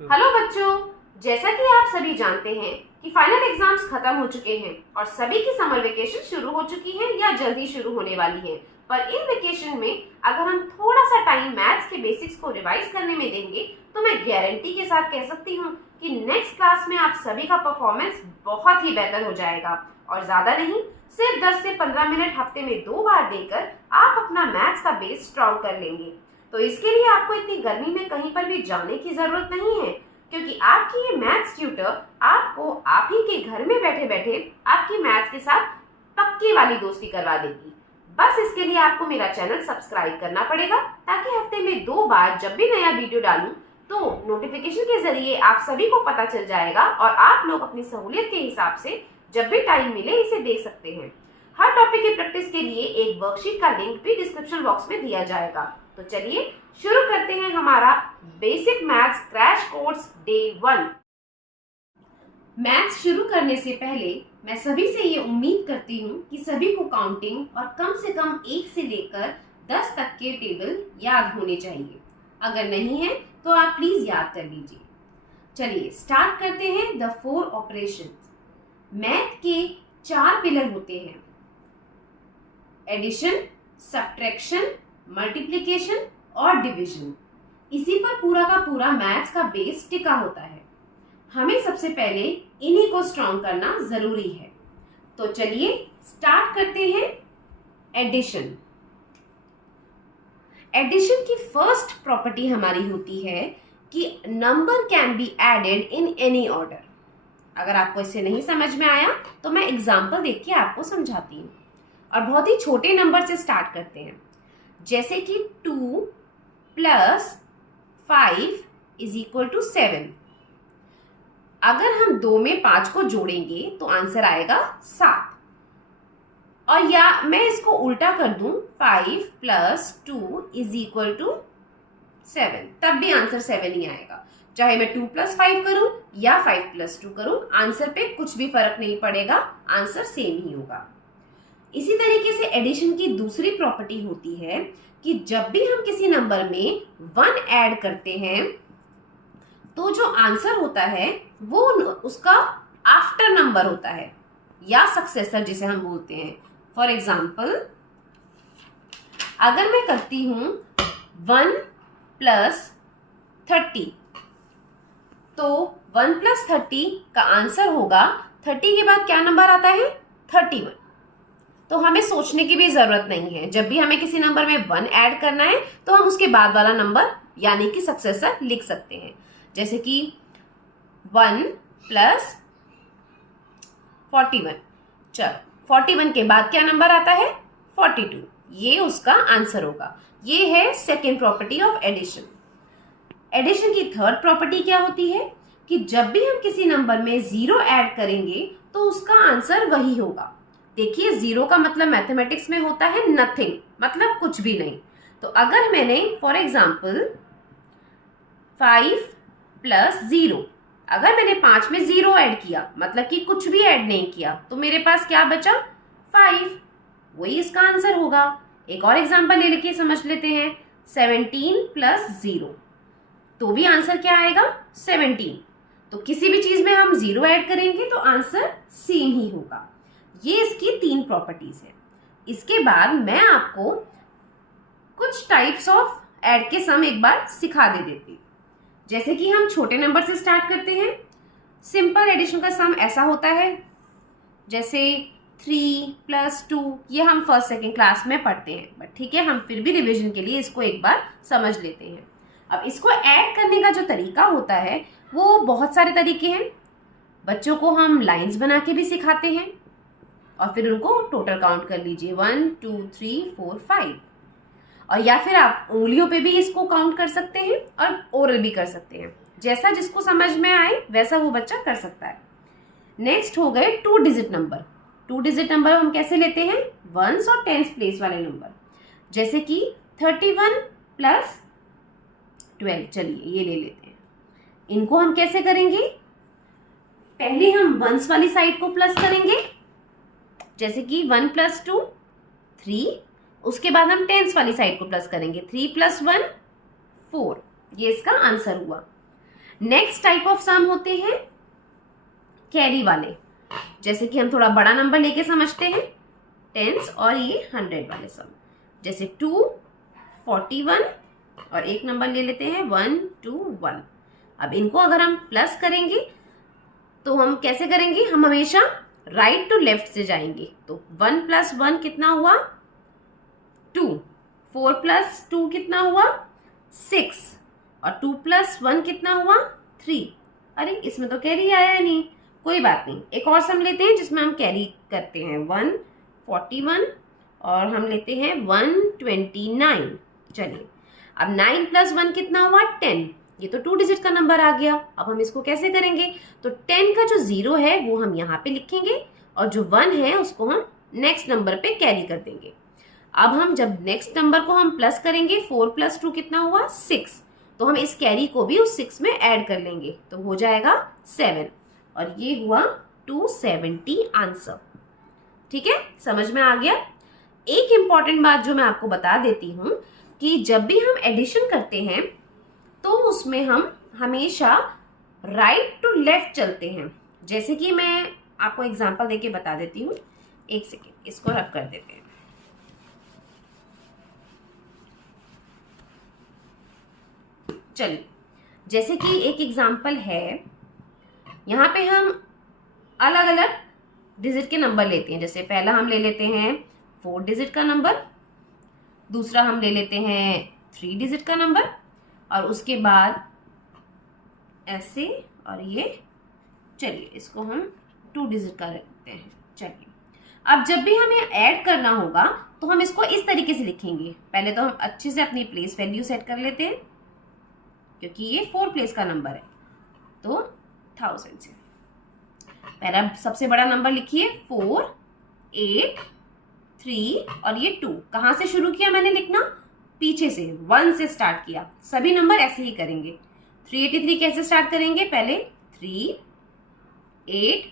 Hello बच्चों, जैसा कि आप सभी जानते हैं कि फाइनल एग्जाम्स खत्म हो चुके हैं और सभी की समर वेकेशन शुरू हो चुकी है या जल्दी शुरू होने वाली है। पर इन वेकेशन में अगर हम थोड़ा सा टाइम मैथ्स के बेसिक्स को रिवाइज करने में देंगे तो मैं गारंटी के साथ कह सकती हूँ कि नेक्स्ट क्लास में आप सभी का परफॉर्मेंस बहुत ही बेहतर हो जाएगा। और ज्यादा नहीं, सिर्फ 10 से 15 मिनट हफ्ते में 2 बार देकर आप अपना मैथ्स का बेस स्ट्रॉन्ग कर लेंगे। तो इसके लिए आपको इतनी गर्मी में कहीं पर भी जाने की जरूरत नहीं है, क्योंकि आपकी ये मैथ्स ट्यूटर आपको आप ही के घर में बैठे बैठे आपकी मैथ्स के साथ पक्की वाली दोस्ती करवा देगी। बस इसके लिए आपको मेरा चैनल सब्सक्राइब करना पड़ेगा, ताकि हफ्ते में 2 बार जब भी नया वीडियो डालूं तो नोटिफिकेशन के जरिए आप सभी को पता चल जाएगा और आप लोग अपनी सहूलियत के हिसाब से जब भी टाइम मिले इसे देख सकते हैं। हर टॉपिक की प्रैक्टिस के लिए एक वर्कशीट का लिंक भी डिस्क्रिप्शन बॉक्स में दिया जाएगा। तो चलिए शुरू करते हैं हमारा basic maths crash course day 1। Maths शुरू करने से पहले मैं सभी से ये उम्मीद करती हूँ कि सभी को काउंटिंग और कम से कम 1 से लेकर 10 तक के टेबल याद होने चाहिए। अगर नहीं है तो आप प्लीज याद कर लीजिए। चलिए स्टार्ट करते हैं द 4 ऑपरेशंस। मैथ के 4 पिलर होते हैं: एडिशन, सब्ट्रैक्शन, मल्टीप्लिकेशन और डिवीजन। इसी पर पूरा का पूरा मैथ्स का बेस टिका होता है। हमें सबसे पहले इन्हीं को स्ट्रॉन्ग करना जरूरी है। तो चलिए स्टार्ट करते हैं एडिशन। एडिशन की फर्स्ट प्रॉपर्टी हमारी होती है कि number can be added in any order. अगर आपको इससे नहीं समझ में आया तो मैं एग्जाम्पल देख के आपको समझाती हूँ। और बहुत ही छोटे नंबर से स्टार्ट करते हैं, जैसे कि 2 + 5 = 7। अगर हम 2 में 5 को जोड़ेंगे तो आंसर आएगा 7। और या मैं इसको उल्टा कर दूं, 5 + 2 = 7, तब भी आंसर 7 ही आएगा। चाहे मैं 2 + 5 करूं या 5 + 2 करूं, आंसर पे कुछ भी फर्क नहीं पड़ेगा, आंसर सेम ही होगा। इसी तरीके से एडिशन की दूसरी प्रॉपर्टी होती है कि जब भी हम किसी नंबर में 1 ऐड करते हैं तो जो आंसर होता है वो उसका आफ्टर नंबर होता है या सक्सेसर जिसे हम बोलते हैं। फॉर एग्जाम्पल, अगर मैं करती हूं 1 + 30 तो 1 + 30 का आंसर होगा 30 के बाद क्या नंबर आता है? 31। तो हमें सोचने की भी जरूरत नहीं है। जब भी हमें किसी नंबर में 1 ऐड करना है तो हम उसके बाद वाला नंबर यानी कि सक्सेसर लिख सकते हैं। जैसे कि 1 + 41। चलो 41 के बाद क्या नंबर आता है? 42। ये उसका आंसर होगा। ये है second property of addition. Addition की थर्ड प्रॉपर्टी क्या होती है कि जब भी हम किसी नंबर में 0 ऐड करेंगे तो उसका आंसर वही होगा। देखिए 0 का मतलब मैथमेटिक्स में होता है नथिंग, मतलब कुछ भी नहीं। तो अगर मैंने फॉर एग्जाम्पल 5 + 0, अगर मैंने 5 में 0 ऐड किया मतलब कि कुछ भी ऐड नहीं किया, तो मेरे पास क्या बचा? 5। वही इसका आंसर होगा। एक और एग्जाम्पल ले लेके समझ लेते हैं। 17 + 0, तो भी आंसर क्या आएगा? 17। तो किसी भी चीज में हम 0 ऐड करेंगे तो आंसर सेम ही होगा। ये इसकी 3 प्रॉपर्टीज है। इसके बाद मैं आपको कुछ टाइप्स ऑफ ऐड के सम एक बार सिखा देती। जैसे कि हम छोटे नंबर से स्टार्ट करते हैं। सिंपल एडिशन का सम ऐसा होता है, जैसे 3 + 2, ये हम फर्स्ट सेकेंड क्लास में पढ़ते हैं, बट ठीक है, हम फिर भी रिवीजन के लिए इसको एक बार समझ लेते हैं। अब इसको ऐड करने का जो तरीका होता है वो बहुत सारे तरीके हैं। बच्चों को हम लाइंस बना के भी सिखाते हैं और फिर उनको टोटल काउंट कर लीजिए, 1 2 3 4 5। और या फिर आप उंगलियों पे भी इसको काउंट कर सकते हैं और ओरल भी कर सकते हैं। जैसा जिसको समझ में आए वैसा वो बच्चा कर सकता है। नेक्स्ट हो गए 2 डिजिट नंबर। 2 डिजिट नंबर हम कैसे लेते हैं? 1s और 10s प्लेस वाले नंबर, जैसे कि 31 + 12। चलिए ये ले लेते हैं। इनको हम कैसे करेंगे? पहले हम 1s वाली साइड को प्लस करेंगे, जैसे कि 1 + 2 3। उसके बाद हम 10s वाली साइड को प्लस करेंगे, 3 + 1 4। ये इसका आंसर हुआ। नेक्स्ट टाइप ऑफ सम होते हैं कैरी वाले, जैसे कि हम थोड़ा बड़ा नंबर लेके समझते हैं, टेंस, और ये 100 वाले सम, जैसे 2, 41 और एक नंबर ले लेते हैं 121। अब इनको अगर हम प्लस करेंगे तो हम कैसे करेंगे, हम हमेशा राइट टू लेफ्ट से जाएंगे। तो 1 + 1 कितना हुआ 2, 4 + 2 कितना हुआ 6, और 2 + 1 कितना हुआ 3। अरे इसमें तो कैरी आया नहीं, कोई बात नहीं, एक और सम लेते हैं जिसमें हम कैरी करते हैं 141 और हम लेते हैं 129। चलिए अब 9 + 1 कितना हुआ 10, ये तो 2 डिजिट का नंबर आ गया। अब हम इसको कैसे करेंगे, तो 10 का जो 0 है वो हम यहाँ पे लिखेंगे और जो 1 है उसको हम नेक्स्ट नंबर पे कैरी कर देंगे। अब हम जब नेक्स्ट नंबर को हम प्लस करेंगे, 4 + 2 कितना हुआ 6, तो हम इस कैरी को भी उस 6 में ऐड कर लेंगे तो हो जाएगा 7, और ये हुआ 270 आंसर। ठीक है, समझ में आ गया। एक इंपॉर्टेंट बात जो मैं आपको बता देती हूँ कि जब भी हम एडिशन करते हैं तो उसमें हम हमेशा राइट टू लेफ्ट चलते हैं। जैसे कि मैं आपको एग्जांपल देके बता देती हूँ, एक सेकेंड, इसको रब कर देते हैं। चलिए, जैसे कि एक एग्जांपल है, यहाँ पे हम अलग अलग डिजिट के नंबर लेते हैं। जैसे पहला हम ले लेते हैं 4 डिजिट का नंबर, दूसरा हम ले लेते हैं 3 डिजिट का नंबर, और उसके बाद ऐसे, और ये चलिए इसको हम 2 डिजिट का रखते हैं। चलिए अब जब भी हमें ऐड करना होगा तो हम इसको इस तरीके से लिखेंगे। पहले तो हम अच्छे से अपनी प्लेस वैल्यू सेट कर लेते हैं, क्योंकि ये 4 प्लेस का नंबर है, तो 1000 से पहला सबसे बड़ा नंबर लिखिए 4, 8, 3 और ये 2। कहाँ से शुरू किया मैंने लिखना, पीछे से 1 से स्टार्ट किया। सभी नंबर ऐसे ही करेंगे। 383 कैसे स्टार्ट करेंगे, पहले 3, 8,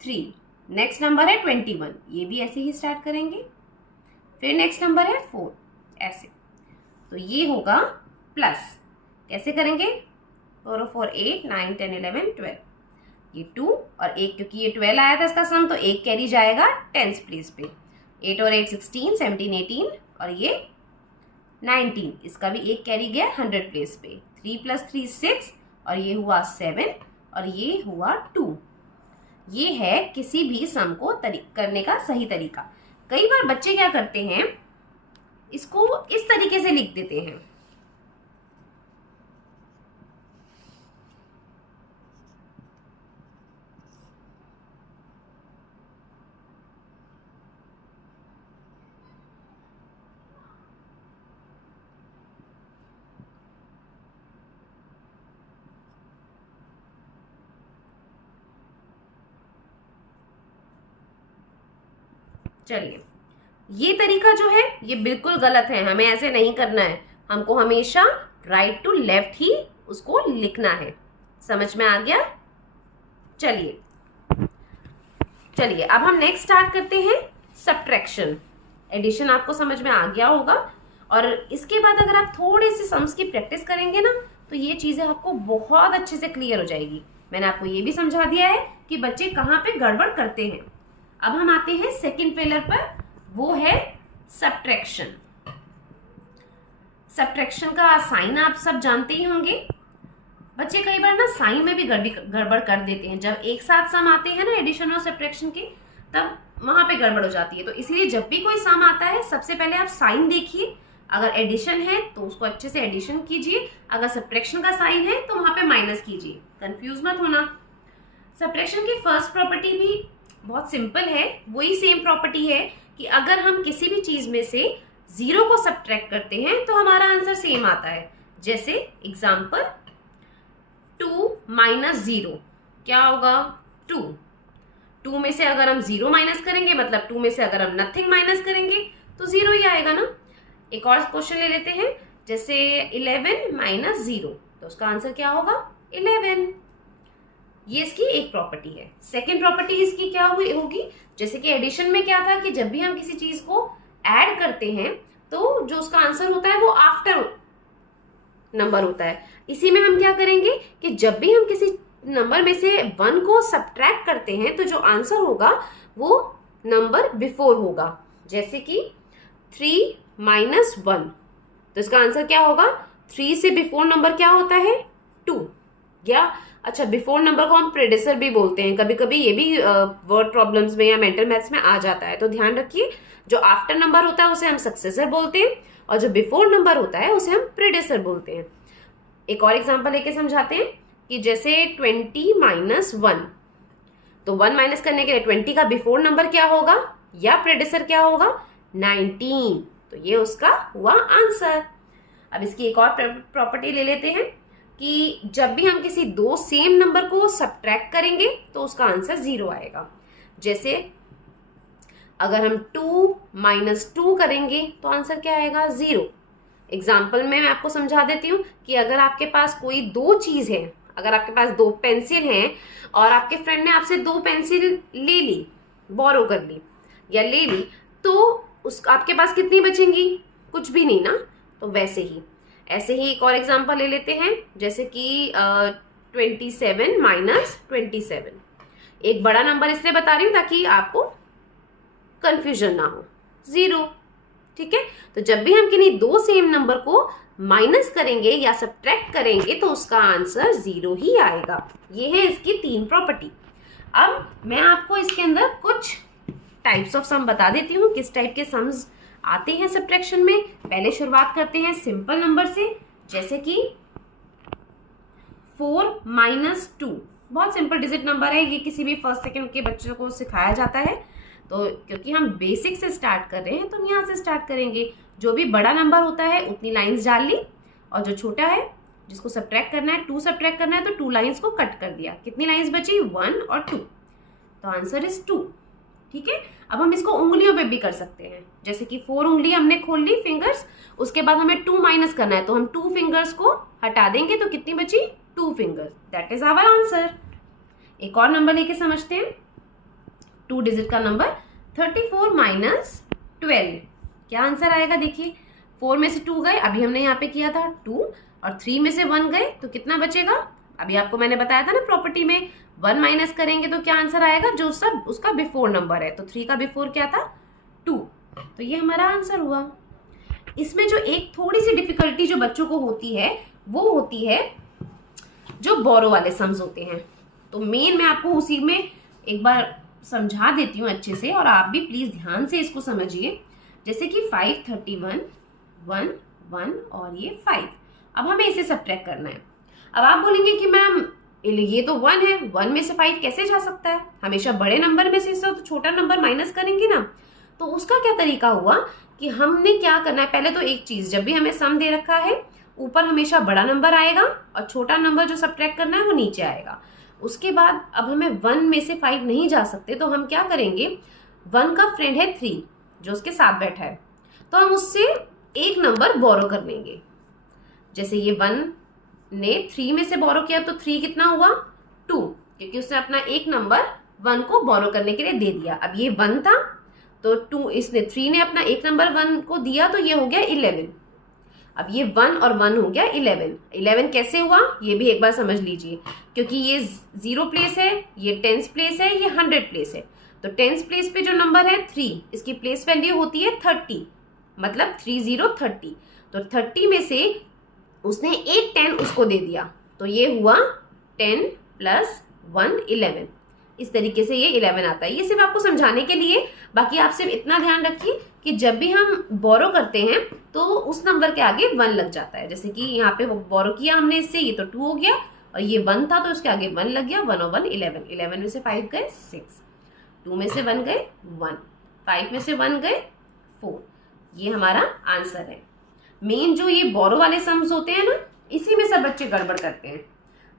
3, नेक्स्ट नंबर है 21, ये भी ऐसे ही स्टार्ट करेंगे। फिर नेक्स्ट नंबर है 4, ऐसे। तो ये होगा प्लस, कैसे करेंगे, 4 4 8 9 10 11 12, ये 2 और 1, क्योंकि ये 12 आया था इसका सम, तो 1 कैरी जाएगा 10th प्लेस पे। 8 और 8 16, 17 18 और ये 19, इसका भी 1 कैरी गया 100 प्लेस पे। 3 + 3 6 और ये हुआ 7 और ये हुआ 2। ये है किसी भी सम को करने का सही तरीका। कई बार बच्चे क्या करते हैं, इसको इस तरीके से लिख देते हैं। चलिए, ये तरीका जो है ये बिल्कुल गलत है, हमें ऐसे नहीं करना है। हमको हमेशा राइट टू लेफ्ट ही उसको लिखना है। समझ में आ गया। चलिए चलिए अब हम नेक्स्ट स्टार्ट करते हैं सब्ट्रैक्शन। एडिशन आपको समझ में आ गया होगा, और इसके बाद अगर आप थोड़े से सम्स की प्रैक्टिस करेंगे ना तो ये चीज़ें आपको बहुत अच्छे से क्लियर हो जाएगी। मैंने आपको ये भी समझा दिया है कि बच्चे कहाँ पे गड़बड़ करते हैं। अब हम आते हैं सेकंड पिलर पर, वो है सब्ट्रैक्शन। सब्ट्रैक्शन का साइन आप सब जानते ही होंगे। बच्चे कई बार ना साइन में भी गड़बड़ कर देते हैं। जब एक साथ सम आते हैं ना एडिशन और सब्ट्रैक्शन के, तब वहां पे गड़बड़ हो जाती है। तो इसलिए जब भी कोई सम आता है सबसे पहले आप साइन देखिए। अगर एडिशन है तो उसको अच्छे से एडिशन कीजिए, अगर सब्ट्रैक्शन का साइन है तो वहां पे माइनस कीजिए। कंफ्यूज मत होना। सब्ट्रैक्शन की फर्स्ट प्रॉपर्टी भी बहुत सिंपल है, वही सेम प्रॉपर्टी है कि अगर हम किसी भी चीज में से 0 को सब्ट्रैक्ट करते हैं तो हमारा आंसर सेम आता है। जैसे एग्जाम्पल 2 - 0 क्या होगा 2। 2 में से अगर हम 0 माइनस करेंगे, मतलब 2 में से अगर हम नथिंग माइनस करेंगे तो 0 ही आएगा ना। एक और क्वेश्चन ले लेते हैं, जैसे 11 - 0, तो उसका आंसर क्या होगा 11। ये इसकी एक प्रॉपर्टी है। सेकेंड प्रॉपर्टी इसकी क्या होगी, जैसे कि एडिशन में क्या था कि जब भी हम किसी चीज को ऐड करते हैं तो जो उसका आंसर होता है वो आफ्टर नंबर होता है। इसी में हम क्या करेंगे कि जब भी हम किसी नंबर में से 1 को सब्ट्रैक्ट करते हैं तो जो आंसर होगा वो नंबर बिफोर होगा। जैसे कि 3 माइनस 1, तो इसका आंसर क्या होगा? 3 से बिफोर नंबर क्या होता है? 2। या अच्छा, बिफोर नंबर को हम प्रेडिसर भी बोलते हैं, कभी कभी ये भी वर्ड प्रॉब्लम्स में या मेंटल मैथ्स में आ जाता है। तो ध्यान रखिए, जो आफ्टर नंबर होता है उसे हम सक्सेसर बोलते हैं और जो बिफोर नंबर होता है उसे हम प्रेडिसर बोलते हैं। एक और एग्जांपल लेके समझाते हैं कि जैसे 20 माइनस 1, तो 1 माइनस करने के लिए 20 का बिफोर नंबर क्या होगा या प्रेडिसर क्या होगा? 19। तो ये उसका हुआ आंसर। अब इसकी एक और प्रॉपर्टी ले लेते हैं कि जब भी हम किसी दो सेम नंबर को सब्ट्रैक्ट करेंगे तो उसका आंसर 0 आएगा। जैसे अगर हम 2 माइनस 2 करेंगे तो आंसर क्या आएगा? 0। एग्जाम्पल में मैं आपको समझा देती हूँ कि अगर आपके पास कोई दो चीज है, अगर आपके पास 2 पेंसिल हैं और आपके फ्रेंड ने आपसे 2 पेंसिल ले ली, बोरो कर ली या ले ली, तो उस आपके पास कितनी बचेंगी? कुछ भी नहीं ना। तो वैसे ही ऐसे ही एक और एग्जांपल ले लेते हैं, जैसे कि 27 माइनस 27। एक बड़ा नंबर इसलिए बता रही हूँ ताकि आपको कंफ्यूजन ना हो। 0। ठीक है, तो जब भी हम किन्हीं दो सेम नंबर को माइनस करेंगे या सब्ट्रैक्ट करेंगे तो उसका आंसर 0 ही आएगा। ये है इसकी 3 प्रॉपर्टी। अब मैं आपको इसके अंदर कुछ टाइप्स ऑफ सम बता देती हूँ, किस टाइप के सम्स आते हैं सब्ट्रैक्शन में। पहले शुरुआत करते हैं सिंपल नंबर से, जैसे कि 4 माइनस 2। बहुत सिंपल डिजिट नंबर है, ये किसी भी फर्स्ट सेकंड के बच्चों को सिखाया जाता है। तो क्योंकि हम बेसिक से स्टार्ट कर रहे हैं तो हम यहाँ से स्टार्ट करेंगे। जो भी बड़ा नंबर होता है उतनी लाइंस डाल ली, और जो छोटा है जिसको सब्ट्रैक्ट करना है, 2 सब्ट्रैक्ट करना है, तो 2 लाइंस को कट कर दिया। कितनी लाइंस बची? 1 और 2। तो आंसर इज 2। ठीक है, अब हम इसको उंगलियों पे भी कर सकते हैं। जैसे कि 4 उंगली हमने खोल ली, फिंगर्स, उसके बाद हमें 2 माइनस करना है, तो हम 2 फिंगर्स को हटा देंगे, तो कितनी बची? 2 fingers. That is our answer. एक और नंबर लेके समझते हैं, 2 डिजिट का नंबर 34 माइनस 12। क्या आंसर आएगा? देखिए, 4 में से 2 गए, अभी हमने यहाँ पे किया था 2, और 3 में से 1 गए, तो कितना बचेगा? अभी आपको मैंने बताया था ना प्रॉपर्टी में, 1 माइनस करेंगे तो क्या आंसर आएगा? जो सब उसका बिफोर नंबर है। तो 3 का बिफोर क्या था? 2। तो ये हमारा आंसर हुआ। इसमें जो एक थोड़ी सी डिफिकल्टी जो बच्चों को होती है वो होती है जो बोरो वाले सम्स होते हैं। तो मेन मैं आपको उसी में एक बार समझा देती हूँ अच्छे से, और आप भी प्लीज ध्यान से इसको समझिए। जैसे कि 5 31 1 1 और ये 5। अब हमें इसे सब्ट्रैक्ट करना है। अब आप बोलेंगे कि मैम ये तो 1 है, 1 में से 5 कैसे जा सकता है? हमेशा बड़े नंबर में से तो छोटा नंबर माइनस करेंगे ना। तो उसका क्या तरीका हुआ कि हमने क्या करना है, पहले तो एक चीज, जब भी हमें सम दे रखा है ऊपर हमेशा बड़ा नंबर आएगा और छोटा नंबर जो सब्ट्रैक्ट करना है वो नीचे आएगा। उसके बाद अब हमें 1 में से 5 नहीं जा सकते, तो हम क्या करेंगे, 1 का फ्रेंड है 3 जो उसके साथ बैठा है, तो हम उससे एक नंबर बोरो कर लेंगे। जैसे ये 1 ने 3 में से बोरो किया, तो 3 कितना हुआ? 2, क्योंकि उसने अपना एक नंबर 1 को बोरो करने के लिए दे दिया। अब ये 1 था तो 2, इसने 3 ने अपना एक नंबर 1 को दिया, तो ये हो गया 11। अब ये 1 और 1 हो गया 11। 11 कैसे हुआ ये भी एक बार समझ लीजिए, क्योंकि ये 0 प्लेस है, ये 10th प्लेस है, ये 100 प्लेस है। तो 10th प्लेस पे जो नंबर है 3, इसकी प्लेस वैल्यू होती है 30, मतलब 30। तो 30 में से उसने एक 10 उसको दे दिया, तो ये हुआ 10 प्लस 1 11। इस तरीके से ये 11 आता है। ये सिर्फ आपको समझाने के लिए, बाकी आप सिर्फ इतना ध्यान रखिए कि जब भी हम बोरो करते हैं तो उस नंबर के आगे 1 लग जाता है। जैसे कि यहाँ पे बोरो किया हमने इससे, ये तो 2 हो गया, और ये 1 था तो उसके आगे 1 लग गया, 1 और 1 11। 11 में से 5 गए 6, 2 में से 1 गए 1, 5 में से 1 गए 4। ये हमारा आंसर है। मेन जो ये बोरो वाले सम्स होते हैं ना, इसी में सब बच्चे गड़बड़ करते हैं।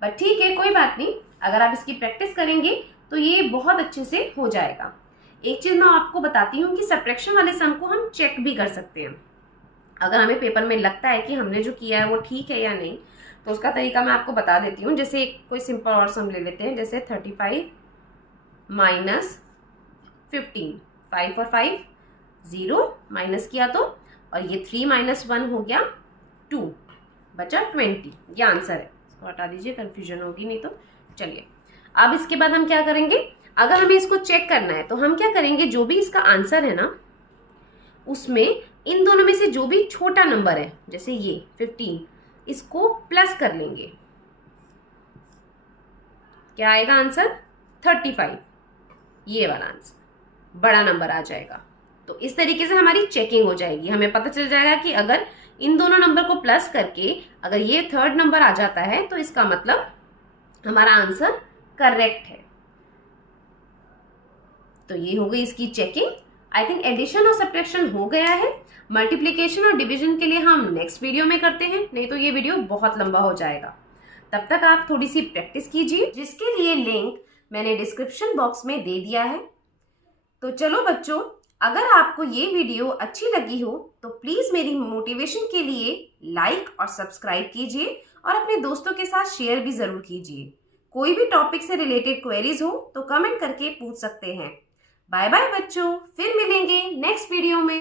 बट ठीक है, कोई बात नहीं, अगर आप इसकी प्रैक्टिस करेंगे तो ये बहुत अच्छे से हो जाएगा। एक चीज मैं आपको बताती हूँ कि सब्ट्रैक्शन वाले सम को हम चेक भी कर सकते हैं। अगर हमें पेपर में लगता है कि हमने जो किया है वो ठीक है या नहीं, तो उसका तरीका मैं आपको बता देती हूँ। जैसे एक कोई सिंपल और सम ले लेते हैं, जैसे 35 माइनस 15। 5 और 5 0 माइनस किया तो, और ये 3 माइनस 1 हो गया 2। बचा 20, ये आंसर है। इसको हटा दीजिए, कंफ्यूजन होगी नहीं तो। चलिए अब इसके बाद हम क्या करेंगे, अगर हमें इसको चेक करना है तो हम क्या करेंगे, जो भी इसका आंसर है ना उसमें इन दोनों में से जो भी छोटा नंबर है, जैसे ये 15, इसको प्लस कर लेंगे। क्या आएगा आंसर? 35, ये वाला आंसर बड़ा नंबर आ जाएगा। तो इस तरीके से हमारी चेकिंग हो जाएगी, हमें पता चल जाएगा कि अगर इन दोनों नंबर को प्लस करके अगर ये थर्ड नंबर आ जाता है तो इसका मतलब हमारा आंसर करेक्ट है। तो ये हो गई इसकी चेकिंग। आई थिंक एडिशन और सब्ट्रैक्शन हो गया है। मल्टीप्लिकेशन और डिवीजन के लिए हम नेक्स्ट वीडियो में करते हैं, नहीं तो ये वीडियो बहुत लंबा हो जाएगा। तब तक आप थोड़ी सी प्रैक्टिस कीजिए, जिसके लिए लिंक मैंने डिस्क्रिप्शन बॉक्स में दे दिया है। तो चलो बच्चों, अगर आपको ये वीडियो अच्छी लगी हो तो प्लीज मेरी मोटिवेशन के लिए लाइक और सब्सक्राइब कीजिए और अपने दोस्तों के साथ शेयर भी जरूर कीजिए। कोई भी टॉपिक से रिलेटेड क्वेरीज हो तो कमेंट करके पूछ सकते हैं। बाय बाय बच्चों, फिर मिलेंगे नेक्स्ट वीडियो में।